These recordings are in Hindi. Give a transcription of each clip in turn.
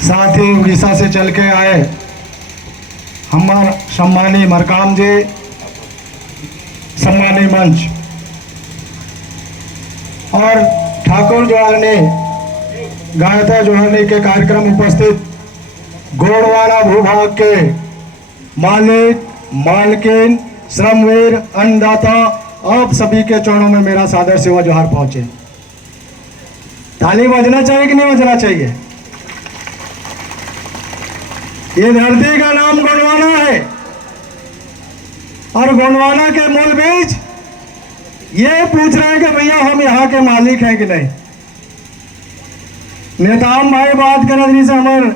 साथ ही उड़ीसा से चल के आए हमारा सम्मानी मरकाम जी, सम्मानी मंच और ठाकुर जोहारनी गायता जोहारनी के कार्यक्रम उपस्थित गोंडवाना भूभाग के मालिक, मालकिन, श्रमवीर, अन्नदाता, आप सभी के चरणों में मेरा सादर सेवा जोहार पहुंचे। ताली बजना चाहिए कि नहीं बजना चाहिए? ये धरती का नाम गोंडवाना है और गोंडवाना के मूल बीज ये पूछ रहे हैं कि भैया हम यहाँ के मालिक हैं कि नहीं। नेताम भाई बात कर रहे से हमारे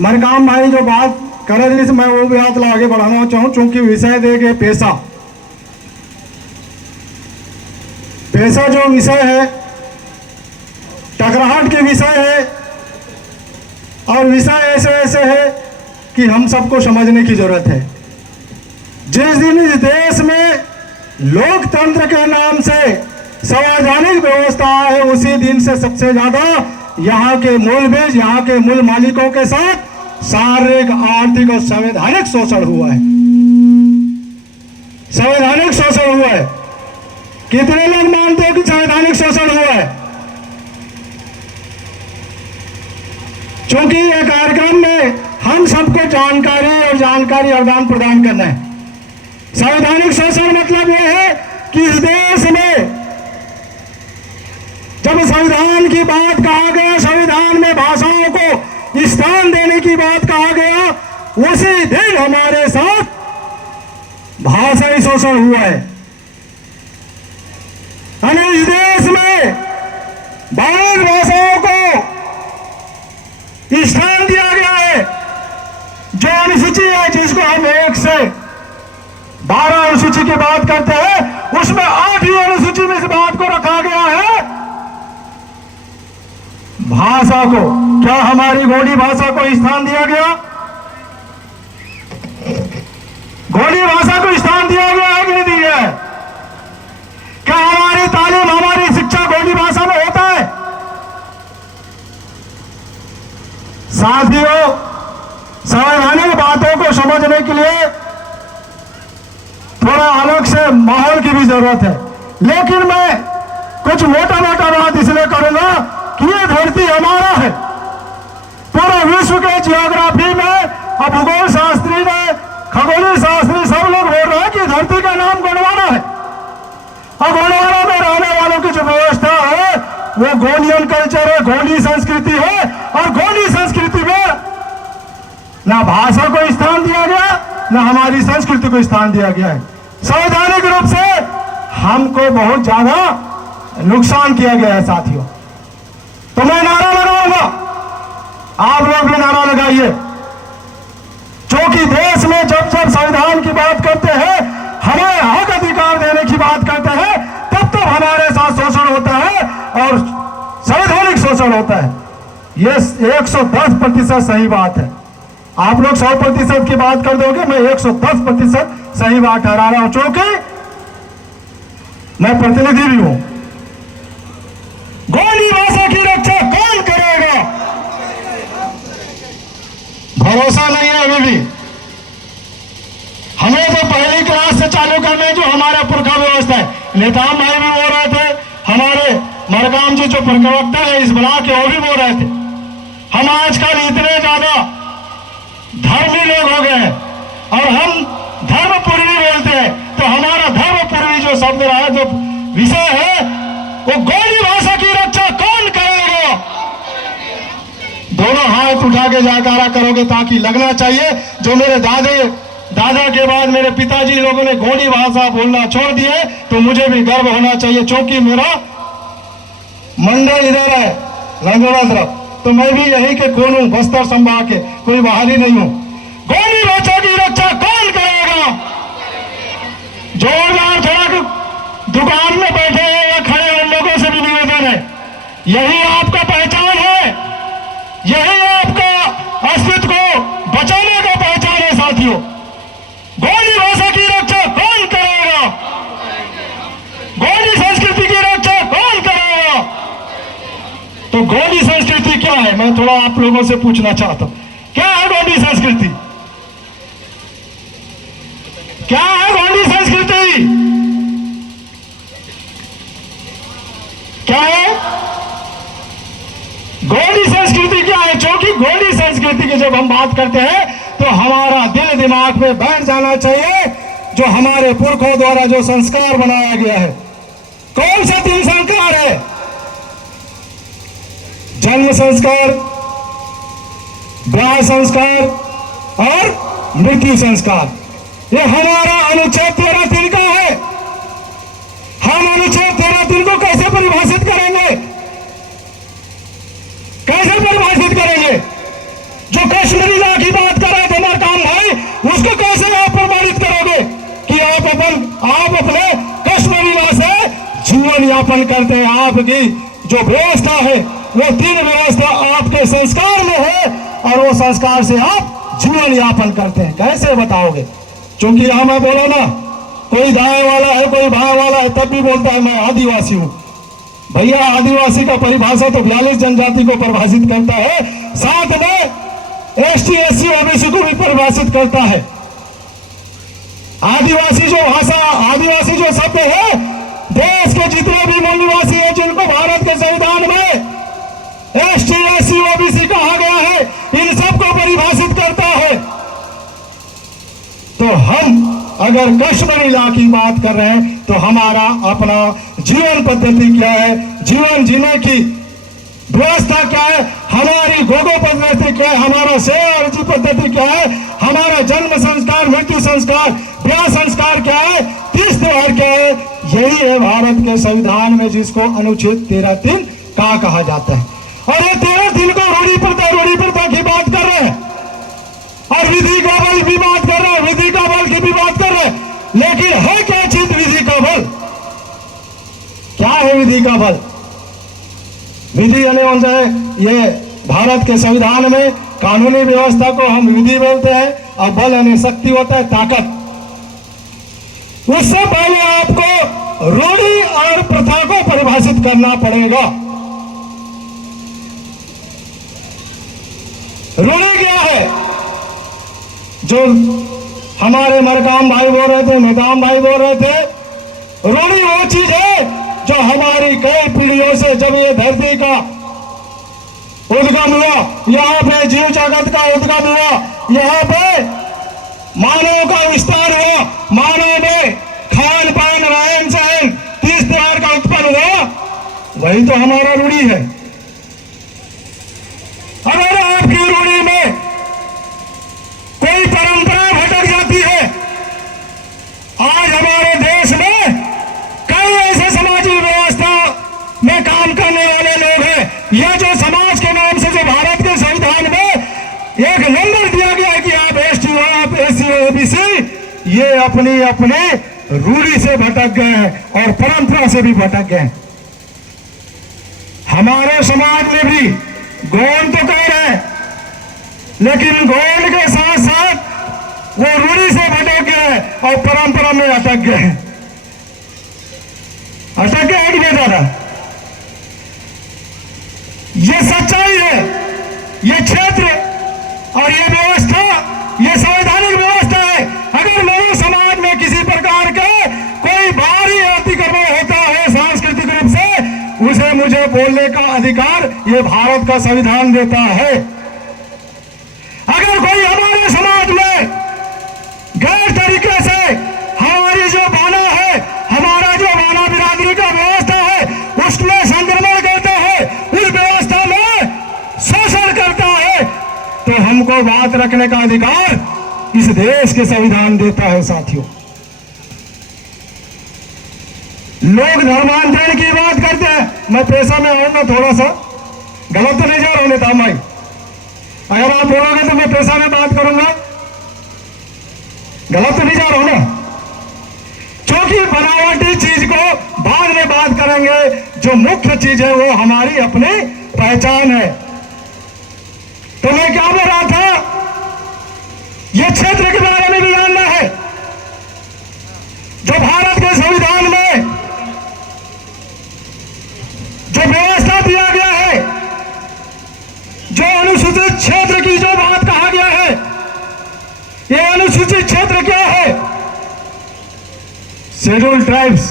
मरकाम भाई जो बात कर रहे से मैं वो भी हाथ आगे बढ़ाना चाहूँ, चूंकि विषय देंगे पैसा। पैसा जो विषय है टकराहट के विषय है और विषय ऐसे ऐसे है कि हम सबको समझने की जरूरत है। जिस दिन इस देश में लोकतंत्र के नाम से संवैधानिक व्यवस्था है, उसी दिन से सबसे ज्यादा यहाँ के मूल बीज, यहाँ के मूल मालिकों के साथ शारीरिक, आर्थिक और संवैधानिक शोषण हुआ है। संवैधानिक शोषण हुआ है। कितने लोग मानते हैं कि संवैधानिक शोषण हुआ है? क्योंकि ये कार्यक्रम में हम सबको जानकारी आदान प्रदान करना है। संवैधानिक शोषण मतलब यह है कि इस देश में जब संविधान की बात कहा गया, संविधान में भाषाओं को स्थान देने की बात कहा गया, उसी दिन हमारे साथ भाषाई शोषण हुआ है। इस देश में 22 भाषाओं को स्थान दिया गया है। जो अनुसूची है, जिसको हम 1 से 12 अनुसूची की बात करते हैं, उसमें 8वीं अनुसूची में इस बात को रखा गया है भाषा को। क्या हमारी गोंडी भाषा को स्थान दिया गया? गोंडी भाषा को स्थान दिया गया है कि नहीं दिया है? क्या हमारी तालीम, हमारी शिक्षा गोंडी भाषा में होता है? साथियों, संवैधानिक बातों को समझने के लिए थोड़ा अलग से माहौल की भी जरूरत है। लेकिन मैं कुछ मोटा मोटा बात इसलिए करूंगा कि ये धरती हमारा है। पूरे विश्व के जियोग्राफी में और भूगोल शास्त्री ने, खगोलीय शास्त्री सब लोग बोल रहे हैं कि धरती का नाम गोंडवाना है। और गोंडवाना में रहने वालों की जो व्यवस्था है वो गोंडियन कल्चर है, गोंडी संस्कृति है। और गोंडी संस्कृति में ना भाषा को स्थान दिया गया, ना हमारी संस्कृति को स्थान दिया गया है। संवैधानिक रूप से हमको बहुत ज्यादा नुकसान किया गया है साथियों। तो मैं नारा लगाऊंगा, आप लोग भी नारा लगाइए। क्योंकि देश में जब जब संविधान की बात करते हैं, हमें हक अधिकार देने की बात करते हैं, तब तब हमारे साथ शोषण होता है और संवैधानिक शोषण होता है। ये 110% सही बात है। आप लोग 100% की बात कर दोगे, मैं 110% सही बात ठहरा रहा हूं, क्योंकि मैं प्रतिनिधि भी हूं। गोंडी भाषा की रक्षा कौन करेगा? भरोसा नहीं है अभी भी। हमें तो पहली क्लास से चालू करना है, जो हमारा पुरखा व्यवस्था है। नेताम भाई भी बोल रहे थे, हमारे मरकाम जी जो प्रवक्ता है इस ब्लॉक के, वो भी बोल रहे थे। हम आजकल इतने ज्यादा धर्मी लोग हो गए हैं और हम धर्मपूर्वी बोलते हैं, तो हमारा धर्मपूर्वी जो शब्द रहा है, जो विषय है, वो गोंडी भाषा की रक्षा कौन करेगा? दोनों हाथ उठा के जयकारा करोगे ताकि लगना चाहिए जो मेरे दादा के बाद मेरे पिताजी लोगों ने गोंडी भाषा बोलना छोड़ दिए, तो मुझे भी गर्व होना चाहिए। क्योंकि मेरा मंडल इधर है लंगोड़ा तरफ, तो मैं भी यही के कौन हूं, बस्तर संभाग के, कोई बाहरी नहीं हूं। गोंडी भाषा की रक्षा कौन करेगा? जोरदार थोड़ा दुकान में बैठे हैं या खड़े उन लोगों से भी निवेदन है, यही आपका पहचान है, यही आपका अस्तित्व को बचाने का पहचान है साथियों। गोंडी भाषा की रक्षा कौन करेगा? गोंडी संस्कृति की रक्षा कौन करेगा? तो गोंडी संस्कृति क्या है? मैं थोड़ा आप लोगों से पूछना चाहता हूं, क्या है गोंडी संस्कृति? क्या है गोंडी संस्कृति? क्या है गोंडी संस्कृति? क्या है? क्योंकि गोंडी संस्कृति की जब हम बात करते हैं तो हमारा दिल दिमाग में बैठ जाना चाहिए जो हमारे पुरखों द्वारा जो संस्कार बनाया गया है। कौन सा 3 संस्कार है? जन्म संस्कार, ब्याह संस्कार और मृत्यु संस्कार। ये हमारा अनुच्छेद 13(3) का है। हम अनुच्छेद 13(3) को कैसे परिभाषित करेंगे? कैसे परिभाषित करेंगे? जो कश्मीरी लॉ की बात कर रहे थे हमारे काम भाई, उसको कैसे आप प्रमाणित करोगे कि आप अपने कश्मीरी लॉ से जीवन यापन करते हैं? आपकी जो व्यवस्था है वो 3 व्यवस्था आपके संस्कार में है और वो संस्कार से आप जीवन यापन करते हैं। कैसे बताओगे? क्योंकि यहां मैं बोला ना, कोई दाएं वाला है कोई बाएं वाला है, तब भी बोलता है मैं आदिवासी हूं। भैया आदिवासी का परिभाषा तो 42 जनजाति को परिभाषित करता है, साथ में एसटी एससी ओबीसी को भी परिभाषित करता है। आदिवासी जो भाषा, आदिवासी जो शब्द है, देश के जितने भी मूल निवासी है जिनको भारत के संविधान में एसटी एससी ओबीसी कहा गया है, इन सबको परिभाषित करता है। तो हम अगर कश्मीरी लॉ की बात कर रहे हैं तो हमारा अपना जीवन पद्धति क्या है, जीवन जीने की व्यवस्था क्या है, हमारी गोगो पद्धति क्या है, हमारा सेवाजी पद्धति क्या है, हमारा जन्म संस्कार, मृत्यु संस्कार, ब्याह संस्कार क्या है, तीज त्योहार क्या है, यही है भारत के संविधान में जिसको अनुच्छेद 13(3) का कहा जाता है। और ये 13(3) को रूढ़ी प्रथा की बात कर रहे हैं और विधि का बल भी बात कर रहे हैं, विधि का बल की भी बात कर रहे हैं। लेकिन है क्या चीज विधि का बल? क्या है विधि का बल? विधि यानी ये भारत के संविधान में कानूनी व्यवस्था को हम विधि बोलते हैं और बल यानी शक्ति होता है, ताकत। उससे पहले आपको रूढ़ी और प्रथा को परिभाषित करना पड़ेगा। रूढ़ी क्या है? जो हमारे मरकाम भाई बोल रहे थे, मैदाम भाई बोल रहे थे, रूढ़ी वो चीज है जो हमारी कई पीढ़ियों से, जब ये धरती का उद्गम हुआ, यहाँ पे जीव जगत का उद्गम हुआ, यहाँ पे मानव का विस्तार हुआ, मानव में खान पान रहन सहन तीज त्योहार का उत्पन्न हुआ, वही तो हमारा रूढ़ी है। अगर आपकी रूढ़ी में कोई परंपरा भटक जाती है, आज हमारे देश में कई ऐसे सामाजिक व्यवस्था में काम करने वाले लोग हैं, यह जो समाज के नाम से जो भारत के संविधान में एक नंबर दिया गया है कि आप एसटी हो, आप एससी ओबीसी, ये अपनी अपने रूढ़ी से भटक गए हैं और परंपरा से भी भटक गए हैं। हमारे समाज में भी गौंड तो कह रहे हैं, लेकिन गौंड के साथ साथ वो रूढ़ी से भटक गए और परंपरा में अटक गए। अटक गए कि नहीं दादा? ये सच्चाई है। ये क्षेत्र और ये व्यवस्था, ये संवैधानिक व्यवस्था है। अगर मेरे समाज में किसी प्रकार के कोई भारी अतिक्रमण होता है सांस्कृतिक रूप से, उसे मुझे बोलने का अधिकार ये भारत का संविधान देता है। अगर कोई हमारे समाज में गैर तरीके से हमारी जो बाना है, हमारा जो बाना बिरादरी का व्यवस्था है, उसमें संक्रमण करता है, उस व्यवस्था में शोषण करता है, तो हमको बात रखने का अधिकार इस देश के संविधान देता है। साथियों, लोग धर्मांतरण की बात करते हैं। मैं पेशा में आऊंगा, थोड़ा सा गलत तो नहीं जा रहा हूं नेता भाई, अगर आप बोलोगे तो मैं पेशा में बात करूंगा, गलत तो नहीं जा रहा हूं ना? क्योंकि बनावटी चीज को बाद में बात करेंगे, जो मुख्य चीज है वो हमारी अपनी पहचान है। तो मैं क्या बोल रहा था, ये क्षेत्र के बारे में भी जानना है। जो भारत के संविधान में जो व्यवस्था दिया गया है, जो अनुसूचित क्षेत्र की जो बात कहा गया है, ये अनुसूचित क्षेत्र क्या है? Schedule tribes.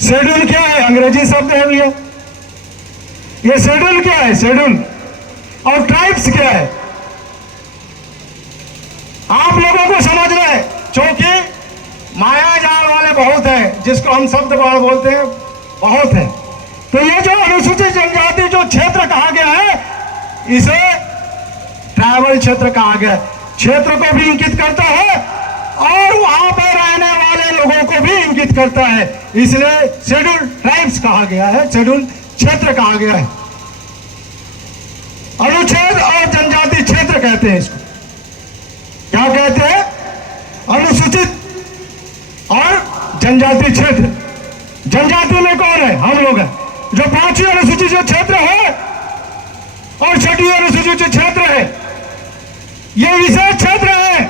शेड्यूल क्या है? अंग्रेजी शब्द है भैया। ये शेड्यूल क्या है? शेड्यूल। और ट्राइब्स क्या है? आप लोगों को समझ रहे, क्योंकि माया जाल वाले बहुत हैं, जिसको हम शब्द बाढ़ बोलते हैं, बहुत है। तो ये जो अनुसूचित जनजाति जो क्षेत्र कहा गया है, इसे ट्राइबल क्षेत्र कहा गया है। क्षेत्र को भी इंगित करता है और वहां पर रहने वाले लोगों को भी इंगित करता है, इसलिए शेड्यूल ट्राइब्स कहा गया है, शेड्यूल क्षेत्र कहा गया है। अनुच्छेद और जनजाति क्षेत्र कहते हैं इसको। क्या कहते हैं? अनुसूचित और जनजाति क्षेत्र। जनजाति में कौन है? हम लोग हैं। जो 5वीं अनुसूचित जो क्षेत्र है और 6वीं अनुसूचित जो क्षेत्र है, ये विशेष क्षेत्र है।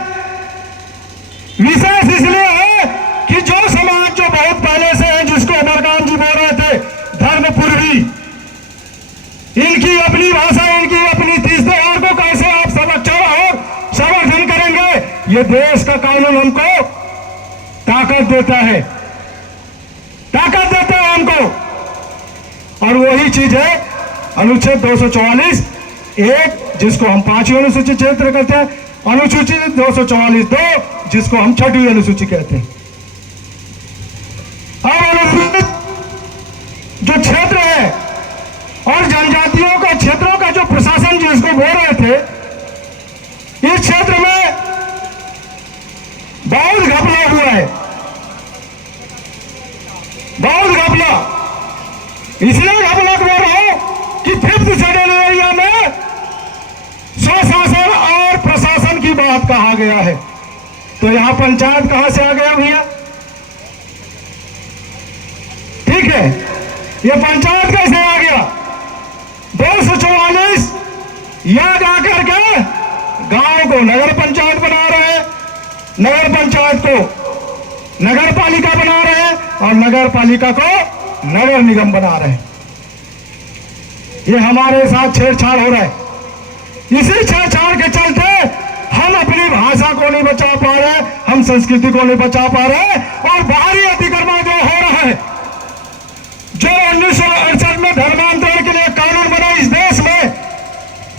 विशेष इसलिए है कि जो समाज जो बहुत पहले से है, जिसको अमरकांत जी बोल रहे थे, धर्मपूर्वी, इनकी अपनी भाषा, इनकी अपनी तीज त्योहार को कैसे आप संरक्षण और संवर्धन करेंगे? ये देश का कानून हमको ताकत देता है, ताकत देता है हमको। और वही चीज है अनुच्छेद 244 1, जिसको हम 5वीं अनुसूचित क्षेत्र कहते हैं, अनुसूचित 244 2, जिसको हम 6वीं अनुसूची कहते हैं। अब अनुसूचित जो क्षेत्र है और जनजातियों का क्षेत्रों का जो प्रशासन जिसको बोल रहे थे, इस क्षेत्र में बहुत घपला हुआ है, बहुत घपला। इसलिए घपला बोल रहा हूं कि 5th शेड्यूल एरिया में स्वशासन और प्रशासन की बात कहा गया है। तो यहां पंचायत कहां से आ गया भैया? ठीक है, ये पंचायत कैसे आ गया? 244 यह जाकर के गांव को नगर पंचायत बना रहे हैं, नगर पंचायत को नगर पालिका बना रहे हैं और नगर पालिका को नगर निगम बना रहे हैं। ये हमारे साथ छेड़छाड़ हो रहा है। इसी छेड़छाड़ के चलते हम अपनी भाषा को नहीं बचा पा रहे, हम संस्कृति को नहीं बचा पा रहे और बाहरी अतिक्रमण जो हो रहा है, जो 1968 में धर्मांतरण के लिए कानून बना इस देश में,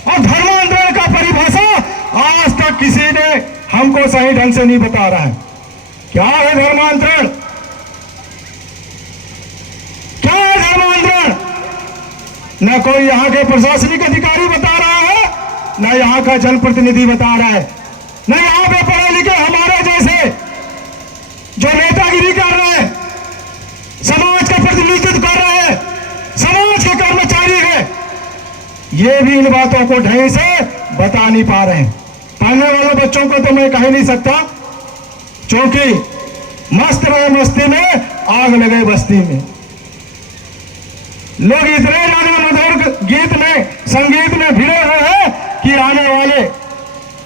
और धर्मांतरण का परिभाषा आज तक किसी ने हमको सही ढंग से नहीं बता रहा है। क्या है धर्मांतरण? क्या है धर्मांतरण? न कोई यहाँ के प्रशासनिक अधिकारी बता रहा है, न यहाँ का जनप्रतिनिधि बता रहा है, न यहाँ पे पढ़े लिखे हमारे जैसे जो नेतागिरी कर रहे हैं, समाज का प्रतिनिधित्व कर रहे हैं, समाज के कर्मचारी हैं, ये भी इन बातों को ढंग से बता नहीं पा रहे हैं। पढ़ने वाले बच्चों को तो मैं कह ही नहीं सकता, क्योंकि मस्त रहे मस्ती में, आग लगे बस्ती में। लोग इतने ज्यादा मधुर गीत में, संगीत में भिड़े हुए हैं कि आने वाले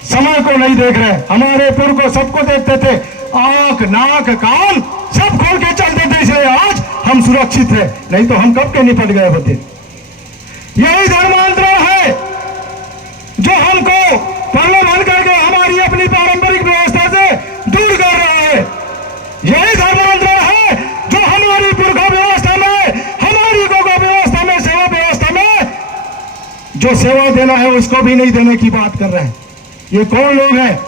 समय को नहीं देख रहे। हमारे पूर्व को सबको देखते थे, आंख नाक कान सब खोल के चलते थे, इसलिए आज हम सुरक्षित है, नहीं तो हम कब के निपट गए होते। यही धर्मांतरण है जो हमको प्रलोभन करके हमारी अपनी पारंपरिक व्यवस्था से दूर कर रहा है। यही धर्मांतरण है जो हमारी पुरखा व्यवस्था में, हमारी गोगा व्यवस्था में, सेवा व्यवस्था में जो सेवा देना है उसको भी नहीं देने की बात कर रहे हैं। ये कौन लोग हैं?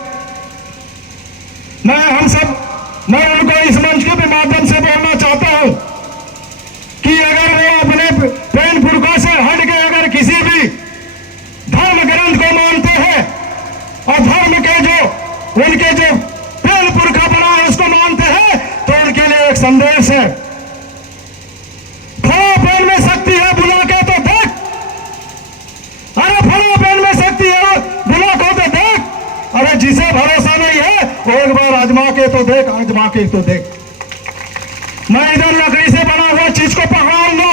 मैं उनको इस मंच के माध्यम से बोलना चाहता हूं कि अगर वो अपने पैन पुरखों से हट के अगर किसी भी धर्म ग्रंथ को मानते हैं और धर्म के जो उनके जो पैन पुरखा बना है उसको मानते हैं, तो उनके लिए एक संदेश है, फला पैन में शक्ति है, बुला के तो देख। अरे फला पैन में शक्ति है, बुला के तो देख। अरे जिसे भरोसा नहीं है वो एक बार आजमा के तो देख, आजमा के तो देख। मैं इधर लकड़ी से बना हुआ चीज को पकड़ाऊंगा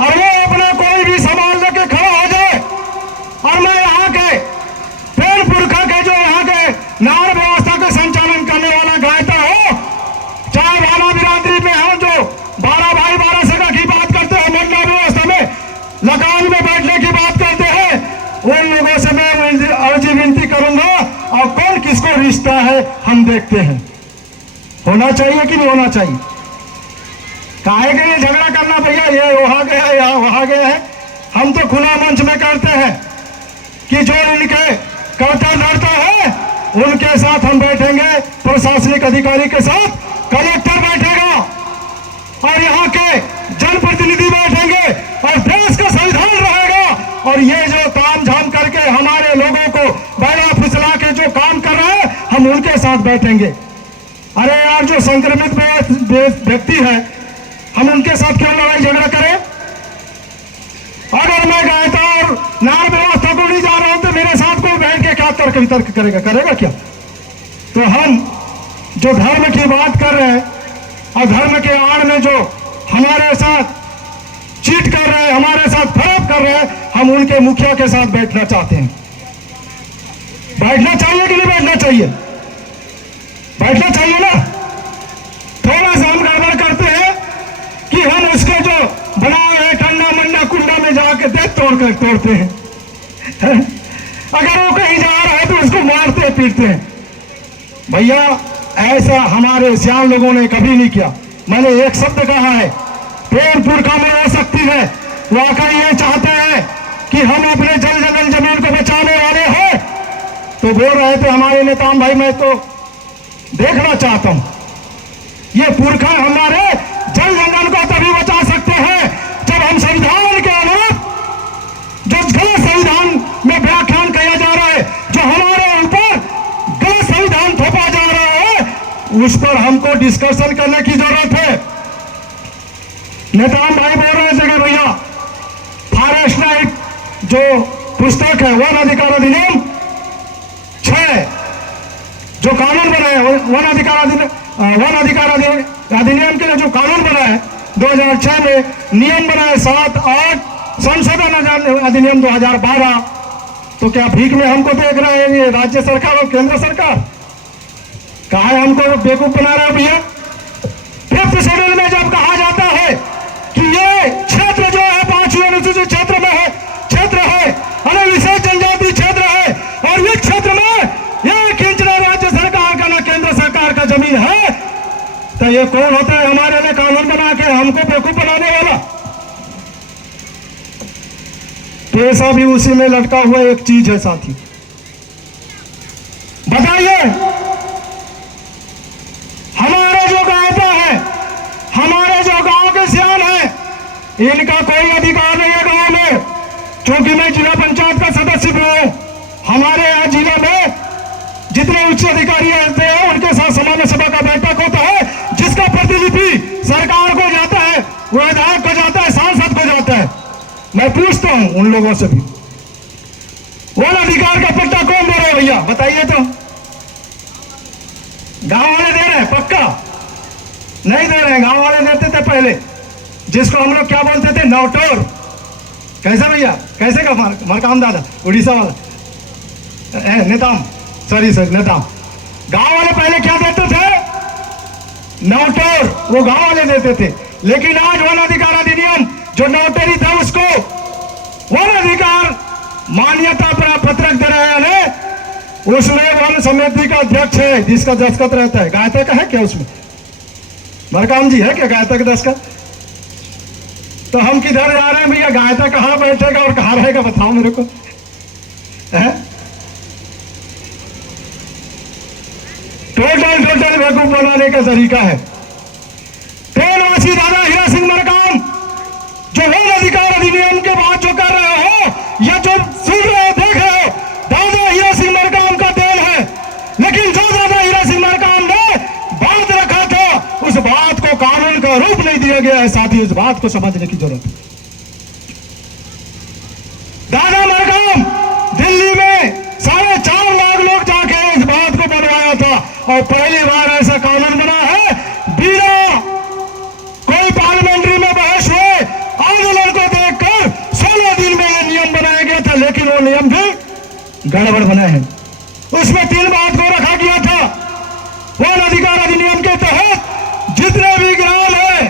और वो अपना कोई भी सामान लेके खड़ा हो जाए, और मैं यहाँ के पैन पुरखा के जो यहाँ के नार व्यवस्था का संचालन करने वाला गायता हो, चाहे वाला बिरादरी में हो, जो 12 भाई 12 सगा की बात करते हैं, मंडला व्यवस्था में लकान में बैठने की रिश्ता है हम देखते हैं। होना चाहिए कि नहीं होना चाहिए? काहे के लिए झगड़ा करना भैया, ये वहां गया है यहाँ वहां गया है। हम तो खुला मंच में करते हैं कि जो इनके कर्तव्य लड़ता है उनके साथ हम बैठेंगे, प्रशासनिक अधिकारी के साथ कलेक्टर बैठेगा और यहाँ के जनप्रतिनिधि बैठेंगे और देश का संविधान रहेगा। और ये जो काम झाम करके हमारे लोगों को बैला फुसला के जो काम कर रहे हैं हम उनके साथ बैठेंगे। अरे यार, जो संक्रमित व्यक्ति है हम उनके साथ क्यों लड़ाई झगड़ा करें? अगर मैं गायता और न्याय व्यवस्था को नहीं जा रहा हूं तो मेरे साथ कोई बैठ के क्या तर्क वितर्क करेगा क्या? तो हम जो धर्म की बात कर रहे हैं और धर्म के आड़ में जो हमारे साथ चीट कर रहे हैं, हमारे साथ फर्क कर रहे हैं, हम उनके मुखिया के साथ बैठना चाहते हैं। बैठना चाहिए कि नहीं बैठना चाहिए? बैठना चाहिए ना। थोड़ा सा हम गड़बड़ करते हैं कि हम उसके जो बनाए हुए ठंडा मंडा कुंडा में जाके देख तोड़ते हैं। अगर वो कहीं जा रहा है तो उसको मारते पीटते हैं। भैया, ऐसा हमारे सियान लोगों ने कभी नहीं किया। मैंने एक शब्द कहा है, पेड़ पुरखा में हो सकती है। वाकई ये चाहते हैं कि हम अपने जल जंगल जमीन को बचाने वाले हैं तो बोल रहे थे हमारे नेता भाई, मैं तो देखना चाहता हूं ये पुरखा हमारे जल जंगल को तभी बचा सकते हैं जब हम संविधान के अनुरूप जो गलत संविधान में व्याख्यान किया जा रहा है, जो हमारे ऊपर गलत संविधान थोपा जा रहा है, उस पर हमको डिस्कशन करने की जरूरत है। नेताम भाई बोल रहे थे कि भैया फॉरेस्ट राइट जो पुस्तक है वन अधिकार अधिनियम 6 जो कानून बना है, वन अधिकार अधिनियम के लिए जो कानून बना है 2006 में, नियम बना है 7-8 संशोधन अधिनियम 2012। तो क्या भीख में हमको देख रहे हैं ये राज्य सरकार और केंद्र सरकार? कहा है हमको बेवकूफ बना रहा है भैया। 5th शेड्यूल में जब कहा जाता है कि ये क्षेत्र जो है 5वीं अनुसूचित क्षेत्र में है, क्षेत्र है, अनुसूचित जनजाति क्षेत्र है और इस क्षेत्र में 1 इंच ना राज्य सरकार का ना केंद्र सरकार का जमीन है, तो ये कौन होता है हमारे लिए कानून बना के हमको बेवकूफ बनाने वाला? पैसा भी उसी में लटका हुआ एक चीज है साथी। बताइए, हमारे जो गायता है, हमारे जो गांव के सियान है, इनका कोई अधिकार नहीं है गांव में। क्योंकि मैं जिला पंचायत का सदस्य भी हूं, हमारे यहाँ जिले में जितने उच्च अधिकारी रहते हैं उनके साथ सामान्य सभा का बैठक होता है, जिसका प्रतिलिपि सरकार को जाता है, विधायक को जाता है, सांसद को जाता है। मैं पूछता हूं उन लोगों से भी, वन अधिकार का पट्टा कौन दे रहे हैं भैया? बताइए तो। गांव वाले दे रहे हैं? पक्का नहीं दे रहे हैं। गांव वाले देते थे पहले, जिसको हम लोग क्या बोलते थे, नौटोर। कैसे भैया, कैसे का मरकाम दादा उड़ीसा वाला नेताम, सॉरी नेताम। गांव वाले पहले क्या देते थे? नौटोर, वो गांव वाले देते थे। लेकिन आज वन अधिकार अधिनियम जो नौटरी था उसको वन अधिकार मान्यता पत्रक दे रहे हैं। उसमें वन समिति का अध्यक्ष है जिसका दस्तखत रहता है। गायता का है क्या उसमें? मरकाम जी है क्या गायता का दस्तखत? तो हम किधर जा रहे हैं भैया? गायता कहां बैठेगा और कहां रहेगा बताओ मेरे को। टोटल बेवकूफ बनाने का तरीका है। दादा हीरा सिंह मरकाम जो वन अधिकार अधिनियम के बाद जो कर रहे हो या जो सुन रहे हो देख रहे हो, दादा हीरा सिंह मरकाम का देन है। लेकिन जो दादा हीरा सिंह मरकाम ने बात रखा था उस बात को कानून का रूप नहीं दिया गया है। साथ ही इस बात को समझने की जरूरत है। दादा मरकाम दिल्ली में 4.5 लाख लोग जाके इस बात को बनवाया था और पहली बार ऐसा कानून बना है बिना कोई पार्लियामेंट्री में बहस हुए आंदोलन को देखकर 16 दिन में यह नियम बनाया गया था। लेकिन वो नियम भी गड़बड़ बने हैं। उसमें 3 बात को रखा गया था। वन अधिकार अधिनियम के तहत जितने भी ग्राम है,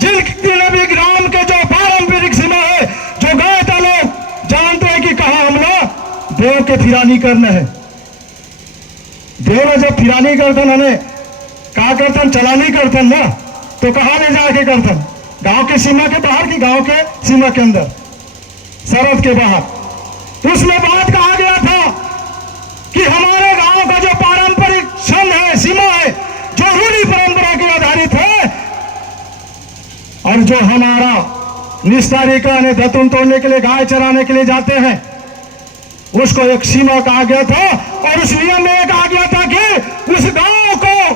जितने भी ग्राम के जो पारंपरिक सीमा है, जो गायता लोग जानते हैं कि कहां हमला देव के फिरानी करना है। देव जब फिरानी करतन हमें कहा करतन चलानी करतन ना, तो कहाँ ले जाके करतन? गांव के सीमा के बाहर की गांव के सीमा के अंदर, सरहद के बाहर। उसमें बात कहा गया था कि हमारे गांव का जो पारंपरिक क्षण है, सीमा है, जो रूढ़ी परंपरा के आधारित है, और जो हमारा निस्तारिका ने दतुन तोड़ने के लिए, गाय चराने के लिए जाते हैं, उसको एक सीमा कहा गया था। और उस नियम में कहा गया था कि उस गांव को,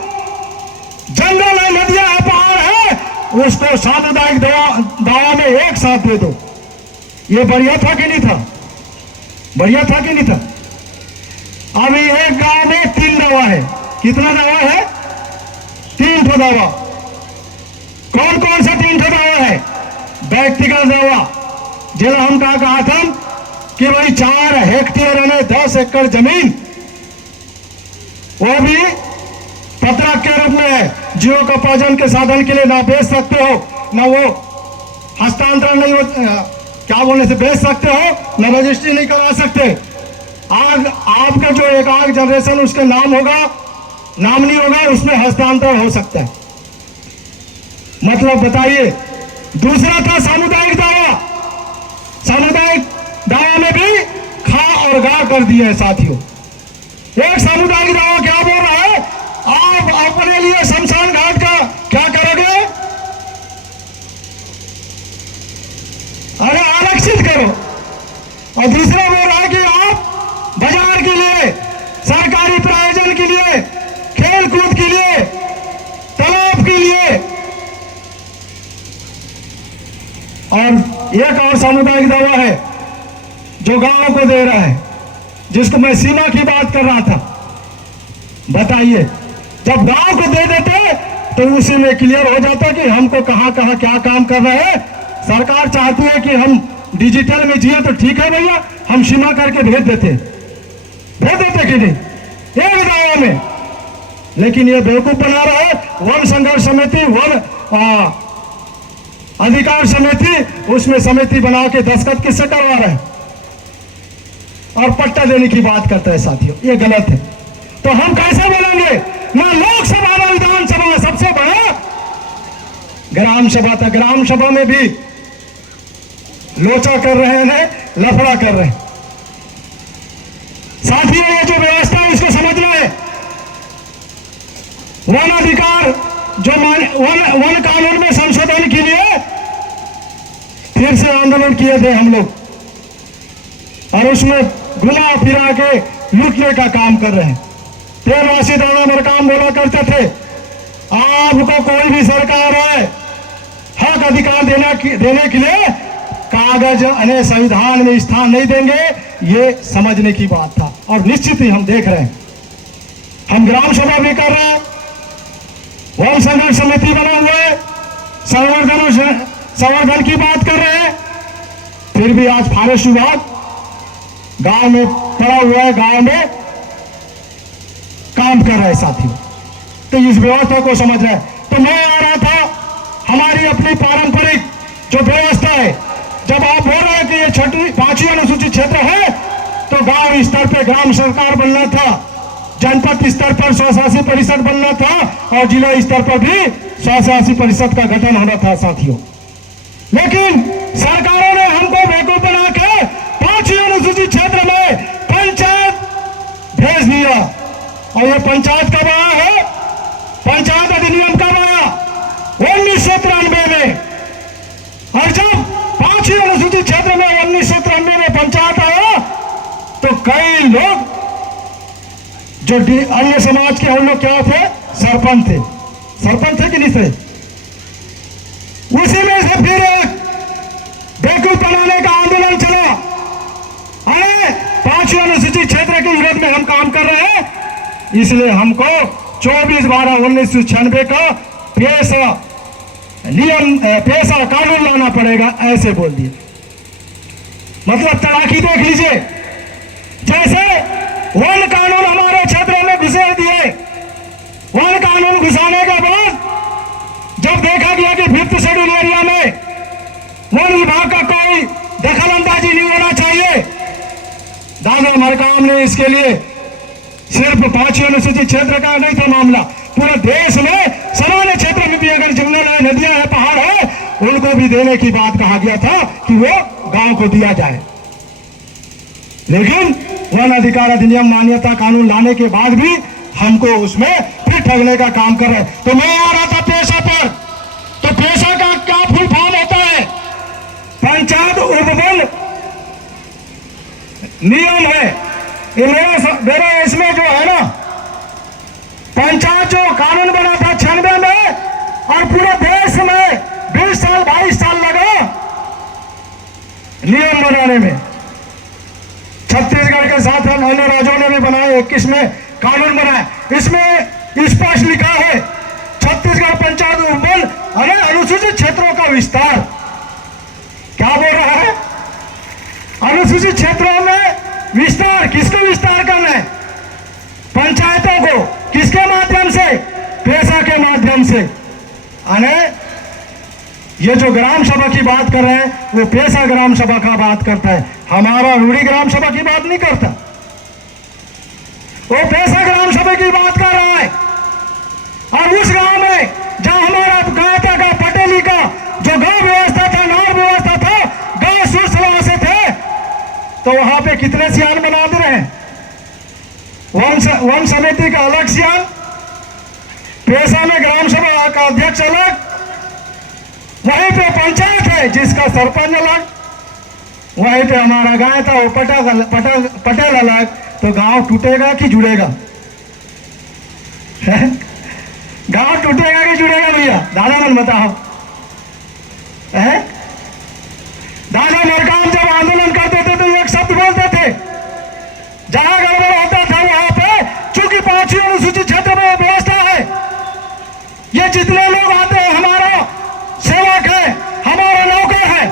जंगल है, नदियां है, पहाड़ है, उसको सामुदायिक दावा में एक साथ दे दो। ये बढ़िया था कि नहीं था? बढ़िया था कि नहीं था? अभी एक गांव में 3 दावा है। कितना दावा है? 3 ठो दावा। कौन कौन सा 3 ठो दावा है? व्यक्तिगत दावा, जिला हम कहा था कि भाई 4 हेक्टेयर यानी 10 एकड़ जमीन, वो भी पत्रक के रूप में है। जीविकोपार्जन के साधन के लिए ना बेच सकते हो, ना वो हस्तांतरण नहीं हो, क्या बोलने से बेच सकते हो, ना रजिस्ट्री नहीं करा सकते। आज आपका जो एक आग जनरेशन उसके नाम होगा, नाम नहीं होगा, उसमें हस्तांतरण हो सकता है। मतलब बताइए। दूसरा था सामुदायिक दावा। सामुदायिक दावा में भी खा और गा कर दिए हैं साथियों। एक सामुदायिक दावा क्या बोल रहा है? आप अपने लिए शमशान घाट का क्या करोगे? अरे आरक्षित करो। और दूसरा बोल रहा है कि आप बाजार के लिए, सरकारी प्रायोजन के लिए, खेल कूद के लिए, तालाब के लिए, और एक और सामुदायिक दावा है जो गांव को दे रहा है, जिसको मैं सीमा की बात कर रहा था। बताइए, जब गांव को दे देते तो उसी में क्लियर हो जाता कि हमको कहां कहां क्या काम कर रहे हैं। सरकार चाहती है कि हम डिजिटल में जिए, तो ठीक है भैया, हम सीमा करके भेज देते कि नहीं एक गांव में। लेकिन ये बेवकूफ बना रहा है। वन संघर्ष समिति, वन अधिकार समिति, उसमें समिति बना के दस्तखत किससे करवा रहे हैं और पट्टा देने की बात करते हैं साथियों। ये गलत है। तो हम कैसे बोलेंगे? ना लोकसभा में, विधानसभा में सबसे बड़ा ग्राम सभा था। ग्राम सभा में भी लोचा कर रहे हैं, लफड़ा कर रहे हैं। साथियों, ये जो व्यवस्था है इसको समझना है। वन अधिकार जो वन कानून में संशोधन के लिए फिर से आंदोलन किए थे हम लोग, और उसमें घुमा फिरा के लूटने का काम कर रहे हैं। तेरवासी दाना मरकाम बोला करते थे, आपको कोई भी सरकार है हक अधिकार देने के लिए कागज अने संविधान में स्थान नहीं देंगे, ये समझने की बात था। और निश्चित ही हम देख रहे हैं, हम ग्राम सभा भी कर रहे हैं, वन संघर्ष समिति बना हुआ है, संवर्धन की बात कर रहे हैं। फिर भी आज फॉरेस्ट विभाग गांव में पड़ा हुआ है, गांव में काम कर रहा है साथियों। तो इस व्यवस्था को समझ रहे हैं। तो मैं आ रहा था, हमारी अपनी पारंपरिक जो व्यवस्था है, जब आप बोल रहे हैं कि ये 5वीं अनुसूचित क्षेत्र है, तो गांव स्तर पे ग्राम सरकार बनना था, जनपद स्तर पर स्वशासी परिषद बनना था, और जिला स्तर पर भी स्वशासी परिषद का गठन होना था साथियों। लेकिन सरकारों ने हमको बेवकूफ बना के 5वीं अनुसूचित क्षेत्र में पंचायत भेज दिया। और ये पंचायत कब आया है? पंचायत अधिनियम कब आया? 1993 में। और जब 5वीं अनुसूचित क्षेत्र में 1993 में पंचायत आया, तो कई लोग जो अन्य समाज के हम लोग क्या थे? सरपंच थे। सरपंच थे कि नहीं थे? उसी में से फिर एक बेवकूफ बनाने का आंदोलन चला। अरे 5वीं अनुसूचित क्षेत्र के विरोध में हम काम कर रहे हैं, इसलिए हमको 24/12/1996 का पेशा कानून लाना पड़ेगा, ऐसे बोल दिए। मतलब तलाकी देख लीजिए। जैसे वन कानून हमारे क्षेत्रों में घुसेड़ दिए, वन कानून घुसाने के बाद जब देखा गया कि 5th शेड्यूल एरिया में वन विभाग का कोई दखल अंदाजी नहीं होना चाहिए, दादा मरकाम ने इसके लिए सिर्फ 5 अनुसूचित क्षेत्र का नहीं था मामला, पूरे देश में सामान्य क्षेत्र में भी अगर जंगल है, नदियां है, पहाड़ है, उनको भी देने की बात कहा गया था कि वो गांव को दिया जाए। लेकिन वन अधिकार अधिनियम मान्यता कानून लाने के बाद भी हमको उसमें फिर ठगने का काम कर रहे। तो मैं आ रहा था पेशा पर, तो पेशा का क्या फुल फॉर्म होता है? पंचायत उपवन नियम है। मेरे इसमें जो है ना, पंचायत जो कानून बना था 96 में, और पूरे देश में 20 साल 22 साल लगा नियम बनाने में। छत्तीसगढ़ के साथ अन्य राज्यों ने भी बनाए, 21 में कानून बनाए। इसमें स्पष्ट लिखा है छत्तीसगढ़ पंचायत उपवन अरे अनुसूचित क्षेत्रों का विस्तार। क्या बोल रहा है? अनुसूचित क्षेत्रों में विस्तार। किसको विस्तार करना है? पंचायतों को। किसके माध्यम से? पेशा के माध्यम से। अरे ये जो ग्राम सभा की बात कर रहे हैं वो पेशा ग्राम सभा का बात करता है, हमारा रूढ़ी ग्राम सभा की बात नहीं करता। वो पेशा ग्राम सभा की बात कर रहा है। और उस गांव में जहां हमारा गायता का, पटेली का जो गांव व्यवस्था था, नार व्यवस्था था, गांव सुरसला से थे, तो वहां पे कितने सियान बना दे रहे हैं? वन समिति का अलग सियान, पेशा में ग्राम सभा का अध्यक्ष अलग, वहीं पे पंचायत है जिसका सरपंच अलग, वहीं पे हमारा गाय था वो पटेल अलग। तो गांव टूटेगा कि जुड़ेगा? गांव टूटेगा कि जुड़ेगा भैया? दादा मन बताओ। दादा मरकाम जब आंदोलन करते थे तो एक शब्द बोलते थे, जहां गड़बड़ होता था वहां पे, चूंकि 5वीं अनुसूचित क्षेत्र में व्यवस्था है, ये जितने लोग आते हैं हमारा सेवक है, हमारा नौकर है,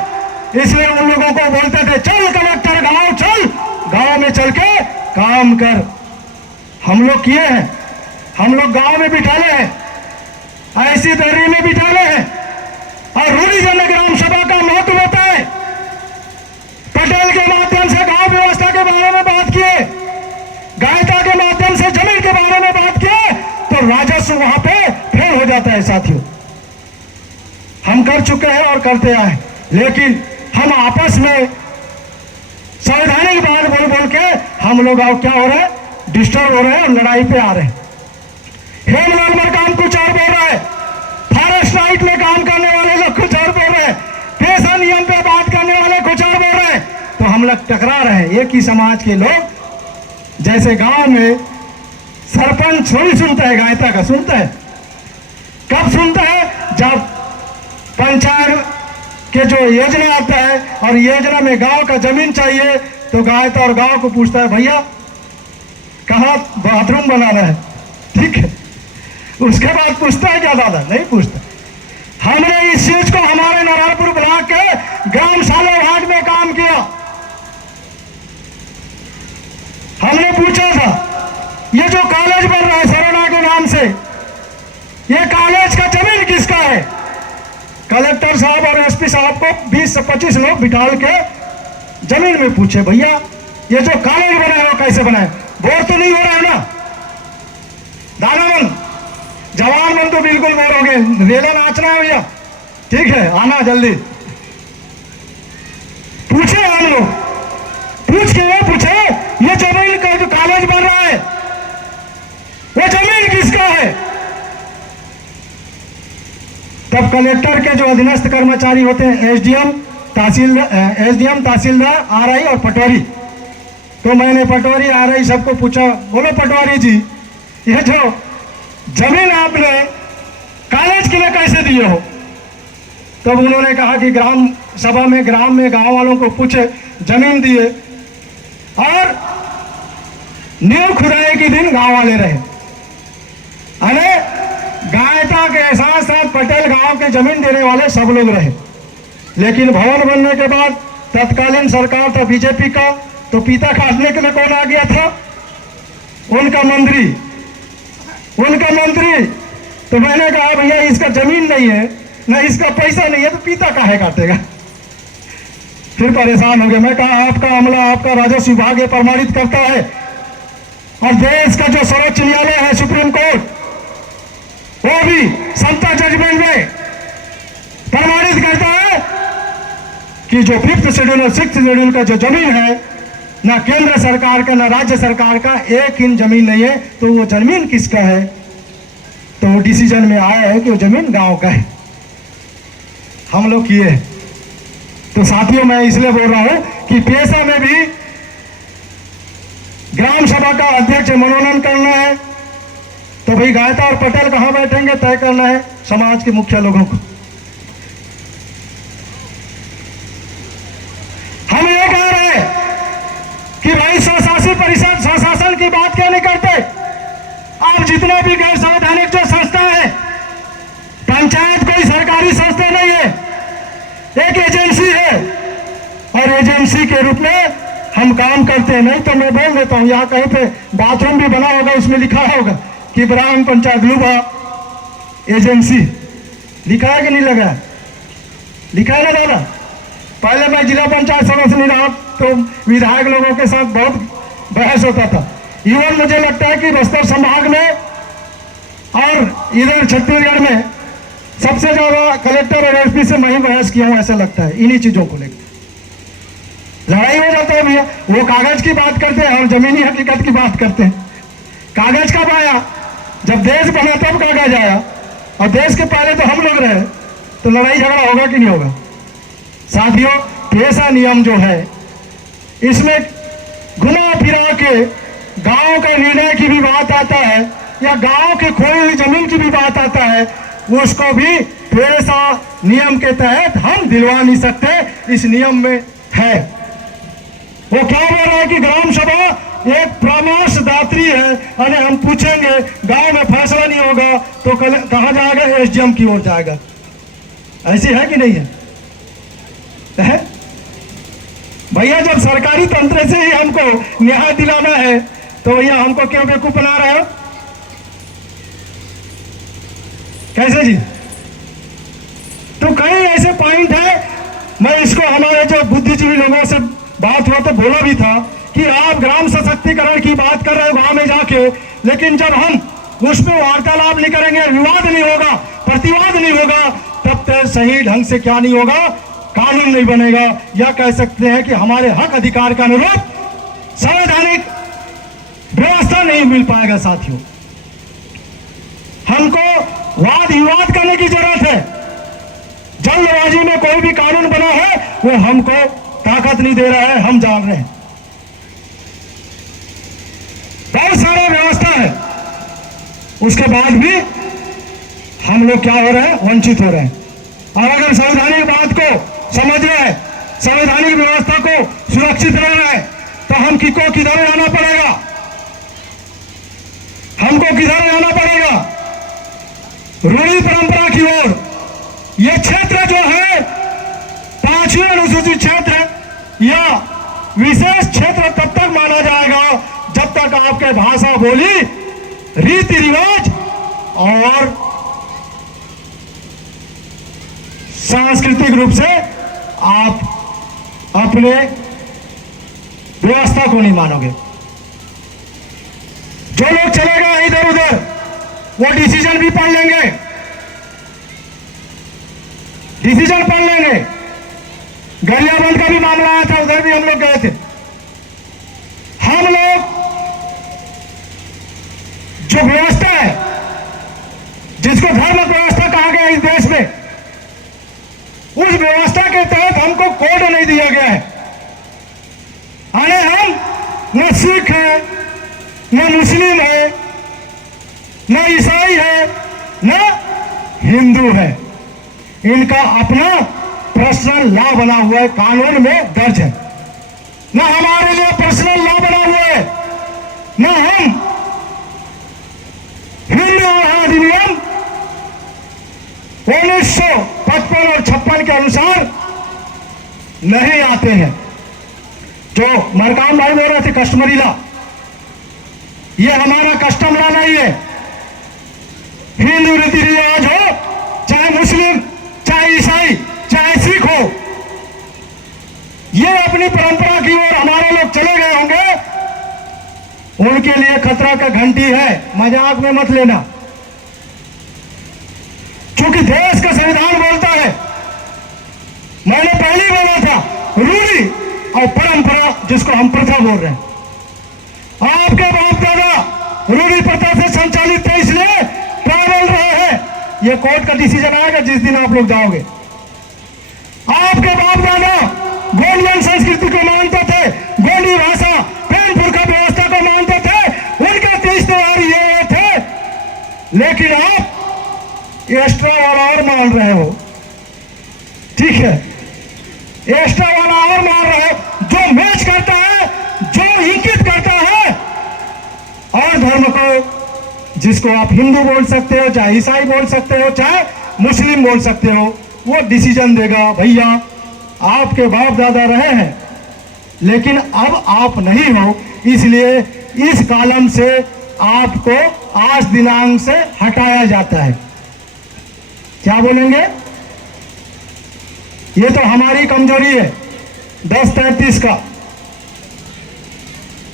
इसलिए उन लोगों को बोलते थे चल कलेक्टर गांव चल, गांव में चल के काम कर। हम लोग किए हैं, हम लोग गांव में बिठाले हैं, ऐसी दर्री में बिठाले हैं। और रूढ़ी जन ग्राम सभा का महत्व होता है। पटेल के माध्यम से गांव व्यवस्था के बारे में बात किए, गायता के माध्यम से जमीन के बारे में बात किए, तो राजस्व वहां पे फेल हो जाता है। साथियों, हम कर चुके हैं और करते आए, लेकिन हम आपस में संवैधानिक बात बोल बोल के हम लोग क्या हो रहे हैं? डिस्टर्ब हो रहे हैं और लड़ाई पे आ रहे हैं। हेमलाल मरकाम कुछ और बोल रहा है, फॉरेस्ट राइट में काम करने वाले लोग कुछ और बोल रहे हैं, पेशा नियम पे बात करने वाले कुछ और बोल रहे हैं, तो हम लोग टकरा रहे हैं। एक ही समाज के लोग, जैसे गांव में सरपंच थोड़ी सुनता है गायता का, सुनता है? कब सुनता है? जब पंचायत के जो योजना आता है और योजना में गांव का जमीन चाहिए, तो गायता और गांव को पूछता है भैया कहाँ बाथरूम बनाना है, ठीक है? उसके बाद पूछता है क्या दादा? नहीं पूछता। हमने इस चीज को हमारे नारायणपुर ब्लॉक के ग्राम सालोभाग में काम किया। हमने पूछा था ये जो कॉलेज बन रहा है सरोना के नाम से, ये कॉलेज का जमीन किसका है? कलेक्टर साहब और एसपी साहब को 20 से 25 लोग बिठाल के जमीन में पूछे भैया ये जो कॉलेज बना है वो कैसे बना है? बोर तो नहीं हो रहा है ना? दादा मन, जवान मन तो बिल्कुल बोर हो गए, रेला नाचना है भैया, ठीक है आना जल्दी। पूछे हम लोग, पूछ के पूछे ये जमीन का जो कॉलेज बन रहा है वो जमीन किसका है? तब कलेक्टर के जो अधीनस्थ कर्मचारी होते हैं, एसडीएम, तहसीलदार, आरआई और पटवारी, तो मैंने पटवारी आरआई सबको पूछा, बोलो पटवारी जी ये जो जमीन आपने कॉलेज के लिए कैसे दिए हो? तब उन्होंने कहा कि ग्राम सभा में ग्राम में गांव वालों को पूछे, जमीन दिए और नींव खुदाई के दिन गांव वाले रहे। अरे गायता के साथ साथ पटेल गांव के जमीन देने वाले सब लोग रहे। लेकिन भवन बनने के बाद तत्कालीन सरकार था बीजेपी का, तो पीता काटने के लिए कौन आ गया था? उनका मंत्री। तो मैंने कहा भैया इसका जमीन नहीं है ना, इसका पैसा नहीं है, तो पीता काहे काटेगा? फिर परेशान हो गए। मैं कहा आपका अमला, आपका राजस्व विभाग ये प्रमाणित करता है और देश का जो सर्वोच्च न्यायालय है सुप्रीम कोर्ट, वो भी समता जजमेंट में प्रमाणित करता है कि जो 5th शेड्यूल और 6th शेड्यूल का जो जमीन है, ना केंद्र सरकार का ना राज्य सरकार का एक इंच जमीन नहीं है, तो वो जमीन किसका है? तो वो डिसीजन में आया है कि वो जमीन गांव का है, हम लोग किए। तो साथियों, मैं इसलिए बोल रहा हूं कि पेशा में भी ग्राम सभा का अध्यक्ष मनोनयन करना है, तो भाई गायता और पटेल कहां बैठेंगे तय करना है समाज के मुख्य लोगों को। हम ये कह रहे हैं कि भाई स्वशासी परिषद स्वशासन की बात क्यों नहीं करते? आप जितने भी गैर संवैधानिक जो संस्था है, पंचायत कोई सरकारी संस्था नहीं है, एक एजेंसी है, और एजेंसी के रूप में हम काम करते हैं। नहीं तो मैं बोल देता हूं, यहाँ कहीं पे बाथरूम भी बना होगा, उसमें लिखा होगा कि ग्राम पंचायत लुबा एजेंसी, लिखा है कि नहीं लगा? लिखा है ना दादा? पहले मैं जिला पंचायत सदस्य नहीं रहा तो विधायक लोगों के साथ बहुत बहस होता था। इवन मुझे लगता है कि बस्तर संभाग में और इधर छत्तीसगढ़ में सबसे ज्यादा कलेक्टर और एसपी से मैं ही बहस किया हूं, ऐसा लगता है। इन्हीं चीजों को लेकर लड़ाई हो जाता है भैया। वो कागज की बात करते हैं और जमीनी हकीकत की बात करते हैं। कागज कब आया? जब देश बना तब कागज आया, और देश के पहले तो हम लोग रहे, तो लड़ाई झगड़ा होगा कि नहीं होगा? साथियों, पेशा नियम जो है, इसमें घुमा फिरा के गांव के निर्णय की भी बात आता है, या गांव के खोई हुई जमीन की भी बात आता है, उसको भी पेशा नियम के तहत हम दिलवा नहीं सकते, इस नियम में है। वो क्या बोल रहा है कि ग्राम सभा एक परामर्शदात्री है, अरे हम पूछेंगे गांव में फैसला नहीं होगा तो कहां जाएगा? एसडीएम की ओर जाएगा। ऐसी है कि नहीं है? भैया, जब सरकारी तंत्र से ही हमको न्याय दिलाना है तो भैया हमको क्यों बेवकूफ बना रहे हो? कैसे जी? तो कई ऐसे पॉइंट है, मैं इसको हमारे जो बुद्धिजीवी लोगों से बात हुआ तो बोला भी था कि आप ग्राम सशक्तिकरण की बात कर रहे हो गांव में जाके, लेकिन जब हम उसमें वार्तालाप नहीं करेंगे, विवाद नहीं होगा, प्रतिवाद नहीं होगा, तब तक सही ढंग से क्या नहीं होगा? कानून नहीं बनेगा, या कह सकते हैं कि हमारे हक अधिकार के अनुरूप संवैधानिक व्यवस्था नहीं मिल पाएगा। साथियों, हमको वाद विवाद करने की जरूरत है। जल्दबाजी में कोई भी कानून बना है वो हमको ताकत नहीं दे रहा है, हम जान रहे हैं। बहुत सारा व्यवस्था है, उसके बाद भी हम लोग क्या हो रहे हैं? वंचित हो रहे हैं। और अगर संवैधानिक बात को समझ रहे हैं, संवैधानिक व्यवस्था को सुरक्षित रहना है, तो हम किसको किधर जाना पड़ेगा? हमको किधर जाना पड़ेगा? रूढ़ी परंपरा की ओर। यह क्षेत्र जो है 5वीं अनुसूचित क्षेत्र या विशेष क्षेत्र तब तक माना जाएगा जब तक आपके भाषा, बोली, रीति रिवाज और सांस्कृतिक रूप से आप अपने व्यवस्था को नहीं मानोगे। जो लोग चले गए इधर उधर, वो डिसीजन भी पढ़ लेंगे, डिसीजन पढ़ लेंगे। गरियाबंद का भी मामला आया था, उधर भी हम लोग गए थे। हम लोग जो व्यवस्था है, जिसको धर्म व्यवस्था कहा गया इस देश में, उस व्यवस्था के तहत हमको कोड नहीं दिया गया है। अरे हम न सिख है, न मुस्लिम है, न ईसाई है, न हिंदू है। इनका अपना पर्सनल लॉ बना हुआ है, कानून में दर्ज है। न हमारे लिए पर्सनल लॉ बना हुआ है, न हम हिंदू अधिनियम 1955 और 56 के अनुसार नहीं आते हैं। जो मरकाम भाई बोल रहे थे कस्टमरी लॉ, ये हमारा कस्टम लॉ नहीं है। हिंदू रीति रिवाज हो, चाहे मुस्लिम, चाहे ईसाई, चाहे सिख हो, ये अपनी परंपरा की ओर हमारे लोग चले गए होंगे, उनके लिए खतरा एकता का घंटी है, मजाक में मत लेना। क्योंकि देश का संविधान बोलता है, मैंने पहले ही बोला था, रूढ़ी और परंपरा, जिसको हम प्रथा बोल रहे हैं। आपके बाप दादा रूढ़ी प्रथा से संचालित थे, इसलिए ट्राइबल रहे हैं। यह कोर्ट का डिसीजन आएगा जिस दिन आप लोग जाओगे। आपके बाप दादा गोंडियन संस्कृति को मानते थे, गोंडी भाषा, प्रेम पुरखा व्यवस्था को मानते थे, उनके तीज त्योहार ये थे। लेकिन आप एक्स्ट्रा वाला और मान रहे हो, ठीक है, एक्स्ट्रा वाला और मान रहे हो, जो मैच करता है, जो इंगित करता है और धर्म को, जिसको आप हिंदू बोल सकते हो, चाहे ईसाई बोल सकते हो, चाहे मुस्लिम बोल सकते हो, वो डिसीजन देगा। भैया आपके बाप दादा रहे हैं, लेकिन अब आप नहीं हो, इसलिए इस कालम से आपको आज दिनांक से हटाया जाता है। क्या बोलेंगे? ये तो हमारी कमजोरी है 1033 का,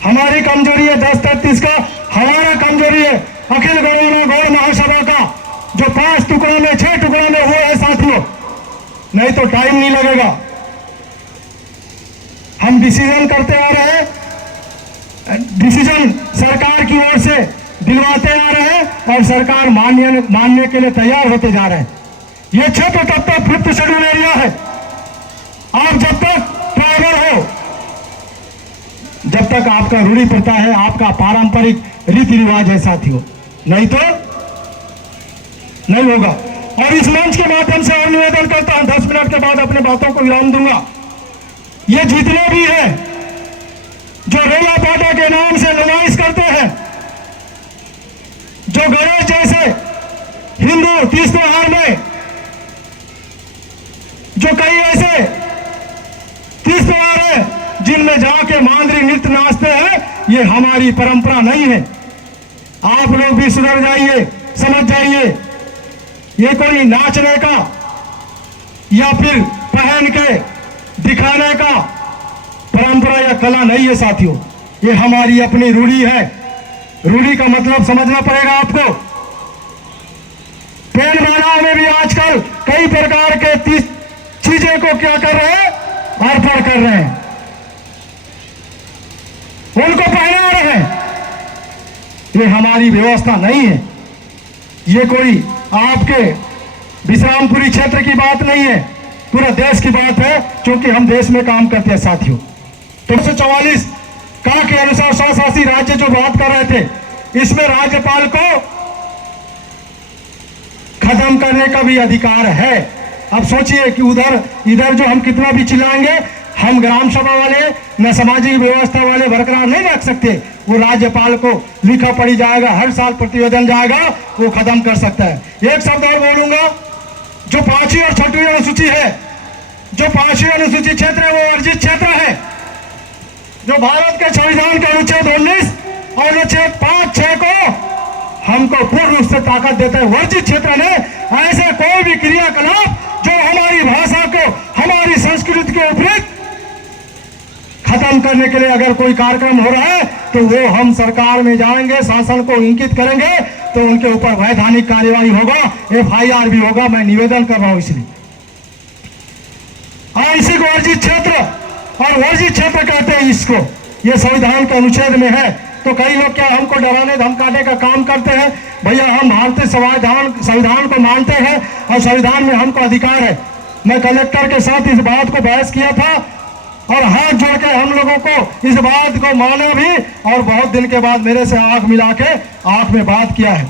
हमारी कमजोरी है 1033 का, हमारा कमजोरी है अखिल गौरव गौर महासभा का, जो 5 टुकड़ों में 6 टुकड़ों में हुआ है साथियों। नहीं तो टाइम नहीं लगेगा। हम डिसीजन करते आ रहे हैं, डिसीजन सरकार की ओर से दिलवाते आ रहे हैं और सरकार मानने के लिए तैयार होते जा रहे हैं। ये क्षेत्र तब तक 5th शेड्यूल एरिया है। आप जब तक ट्राइबल हो, जब तक आपका रूढ़ी प्रथा है, आपका पारंपरिक रीति रिवाज है साथियों, नहीं तो नहीं होगा। और इस मंच के माध्यम से और निवेदन करता हूं, 10 मिनट के बाद अपने बातों को विराम दूंगा। ये जितने भी हैं जो रेला पाटा के नाम से नुमाइश करते हैं, जो गणेश जैसे हिंदू तीज त्योहार में, जो कई ऐसे तीज त्योहार है जिनमें जाके मांदरी नृत्य नाचते हैं, ये हमारी परंपरा नहीं है। आप लोग भी सुधर जाइए, समझ जाइए। ये कोई नाचने का या फिर पहन के दिखाने का परंपरा या कला नहीं है साथियों, ये हमारी अपनी रूढ़ी है। रूढ़ी का मतलब समझना पड़ेगा आपको। पेन बनाने में भी आजकल कई प्रकार के चीजें को क्या कर रहे हैं, अर्पण कर रहे हैं, उनको पहना रहे हैं। ये हमारी व्यवस्था नहीं है। ये कोई आपके विश्रामपुरी क्षेत्र की बात नहीं है, पूरा देश की बात है, क्योंकि हम देश में काम करते हैं साथियों। 344 का के अनुसार स्वशासी राज्य जो बात कर रहे थे, इसमें राज्यपाल को खत्म करने का भी अधिकार है। अब सोचिए कि इधर जो हम कितना भी चिल्लाएंगे, हम ग्राम सभा वाले न सामाजिक व्यवस्था वाले बरकरार नहीं रख सकते। वो राज्यपाल को लिखा पड़ी जाएगा, हर साल प्रतिवेदन जाएगा, वो खत्म कर सकता है। एक शब्द और बोलूंगा, जो 5वीं और 6वीं अनुसूची है, जो 5वीं अनुसूची क्षेत्र है, वो वर्जित क्षेत्र है। जो भारत के संविधान के अनुच्छेद 19 और अनुच्छेद 5-6 को हमको पूर्ण रूप से ताकत देता है। वर्जित क्षेत्र में ऐसे कोई भी क्रियाकलाप जो हमारी भाषा को, हमारी संस्कृति के विपरीत खत्म करने के लिए अगर कोई कार्यक्रम हो रहा है, तो वो हम सरकार में जाएंगे, शासन को इंगित करेंगे, तो उनके ऊपर वैधानिक कार्यवाही होगा, FIR भी होगा। मैं निवेदन कर रहा हूं इसलिए। आंशिक वर्जित क्षेत्र और वर्जित क्षेत्र कहते हैं इसको, ये संविधान के अनुच्छेद में है। तो कई लोग क्या हमको डराने धमकाने का काम करते हैं। भैया हम भारतीय संविधान को मानते हैं और संविधान में हमको अधिकार है। मैं कलेक्टर के साथ इस बात को बहस किया था और हाथ जोड़ के हम लोगों को इस बात को माना भी, और बहुत दिन के बाद मेरे से आंख मिला के आंख में बात किया है।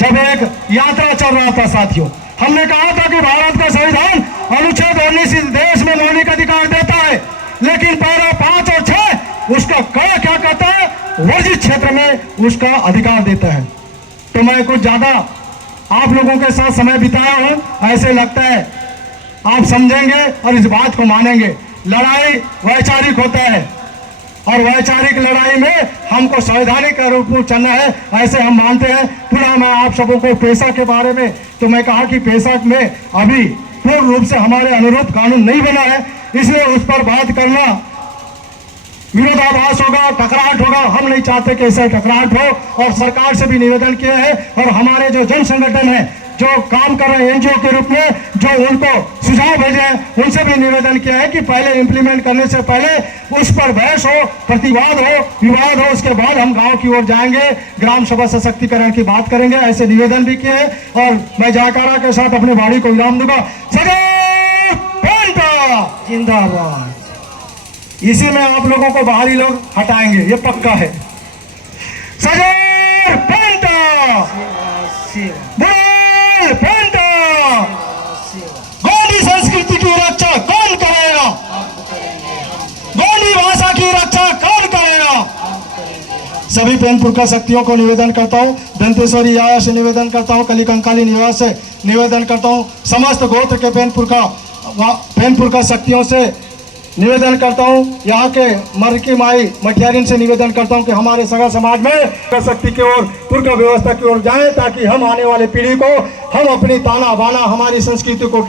जब एक यात्रा चल रहा था साथियों, हमने कहा था कि भारत का संविधान अनुच्छेद 19 इस देश में मौलिक अधिकार देता है, लेकिन पैरा 5 और 6 उसका क्या कहता है, वर्जित क्षेत्र में उसका अधिकार देता है। तो मैं कुछ ज्यादा आप लोगों के साथ समय बिताया हूं, ऐसे लगता है आप समझेंगे और इस बात को मानेंगे। लड़ाई वैचारिक होता है और वैचारिक लड़ाई में हमको संवैधानिक रूप में चलना है, ऐसे हम मानते हैं। पुनः मैं आप सबों को पेशा के बारे में, तो मैं कहा कि पेशा में अभी पूर्ण रूप से हमारे अनुरूप कानून नहीं बना है, इसलिए उस पर बात करना विरोधाभास होगा, टकराहट होगा। हम नहीं चाहते कि ऐसा टकराहट हो, और सरकार से भी निवेदन किया है, और हमारे जो जन संगठन है जो काम कर रहे हैं एनजीओ के रूप में, जो उनको सुझाव भेजे हैं, उनसे भी निवेदन किया है कि पहले इंप्लीमेंट करने से पहले उस पर बहस हो, प्रतिवाद हो, विवाद हो, उसके बाद हम गांव की ओर जाएंगे, ग्राम सभा सशक्तिकरण की बात करेंगे। ऐसे निवेदन भी किए हैं, और मैं जयकारा के साथ अपने वाणी को विराम दूंगा। सदैव पेंटा जिंदाबाद। इसी में आप लोगों को बाहरी लोग हटाएंगे, ये पक्का है। सदैव पेंटा बोल पेंटा। गोंडी संस्कृति की रक्षा कौन करेगा? गोंडी भाषा की रक्षा कौन करेगा? सभी पेनपुर का शक्तियों को निवेदन करता हूँ, दंतेश्वरी याया से निवेदन करता हूँ, कली कंकाली निवास से निवेदन करता हूँ, समस्त गोत्र के पेनपुर का शक्तियों से निवेदन करता हूं, यहाँ के मरकी माई मठियारिन से निवेदन करता हूं कि हमारे सगा समाज में शक्ति की ओर, पुर का व्यवस्था की ओर जाएं, ताकि हम आने वाले पीढ़ी को हम अपनी ताना बाना हमारी संस्कृति को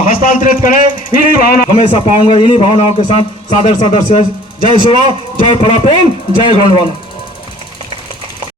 हस्तांतरित करें। इन्हीं भावना हमेशा पाऊंगा, इन्हीं भावनाओं के साथ सादर से जय शिवा, जय फड़ापेन, जय गोंडवाना।